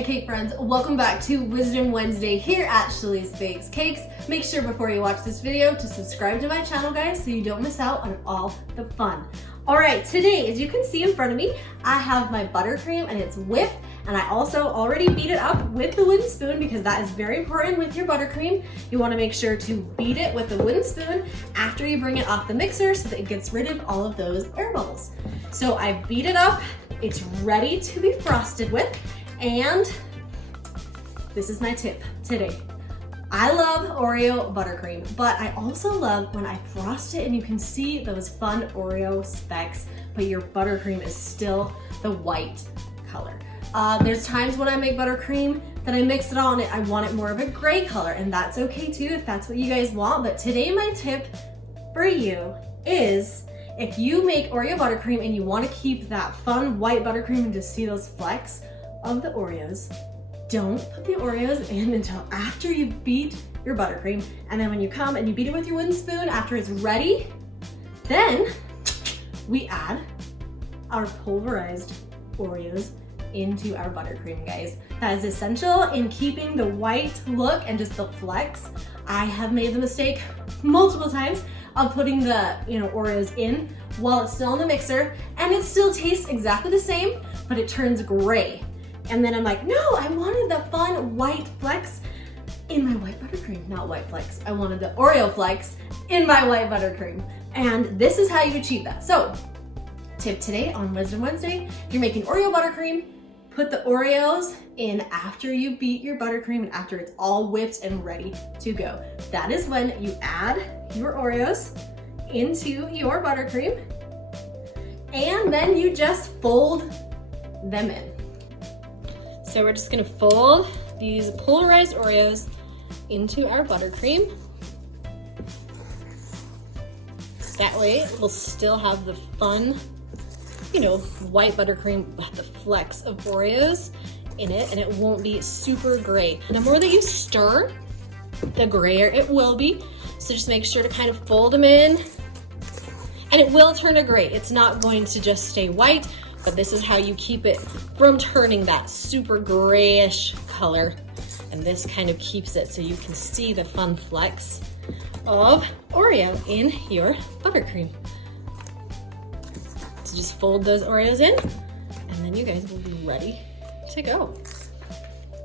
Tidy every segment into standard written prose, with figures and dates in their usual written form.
Hi cake friends, welcome back to Wisdom Wednesday here at Shelley's Bakes Cakes. Make sure before you watch this video to subscribe to my channel, guys, so you don't miss out on all the fun. Alright, today, as you can see in front of me, I have my buttercream and it's whipped, and I also already beat it up with the wooden spoon because that is very important with your buttercream. You want to make sure to beat it with the wooden spoon after you bring it off the mixer so that it gets rid of all of those air bubbles. So I beat it up, it's ready to be frosted with, and this is my tip today. I love Oreo buttercream, but I also love when I frost it and you can see those fun Oreo specks, but your buttercream is still the white color. There's times when I make buttercream that I mix it all and I want it more of a gray color, and that's okay too if that's what you guys want. But today my tip for you is if you make Oreo buttercream and you want to keep that fun white buttercream and just see those flecks of the Oreos, don't put the Oreos in until after you beat your buttercream. And then when you come and you beat it with your wooden spoon after it's ready, then we add our pulverized Oreos into our buttercream, guys. That is essential in keeping the white look and just the flecks. I have made the mistake multiple times of putting the Oreos in while it's still in the mixer, and it still tastes exactly the same, but it turns gray. And then I'm like, no, I wanted the fun white flecks in my white buttercream. Not white flecks, I wanted the Oreo flecks in my white buttercream. And this is how you achieve that. So, tip today on Wisdom Wednesday, if you're making Oreo buttercream, put the Oreos in after you beat your buttercream and after it's all whipped and ready to go. That is when you add your Oreos into your buttercream, and then you just fold them in. So we're just gonna fold these pulverized Oreos into our buttercream. That way we'll still have the fun, white buttercream with the flecks of Oreos in it, and it won't be super gray. The more that you stir, the grayer it will be. So just make sure to kind of fold them in, and it will turn to gray. It's not going to just stay white, but this is how you keep it from turning that super grayish color. And this kind of keeps it so you can see the fun flecks of Oreo in your buttercream. So just fold those Oreos in, and then you guys will be ready to go.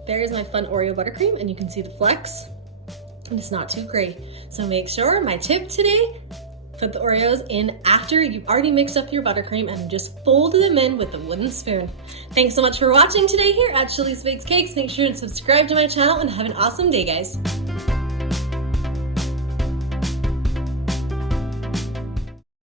There's my fun Oreo buttercream, and you can see the flecks, and it's not too gray. So make sure, my tip today, put the Oreos in after you've already mixed up your buttercream and just fold them in with a wooden spoon. Thanks so much for watching today here at Shelley's Bakes Cakes. Make sure to subscribe to my channel and have an awesome day, guys.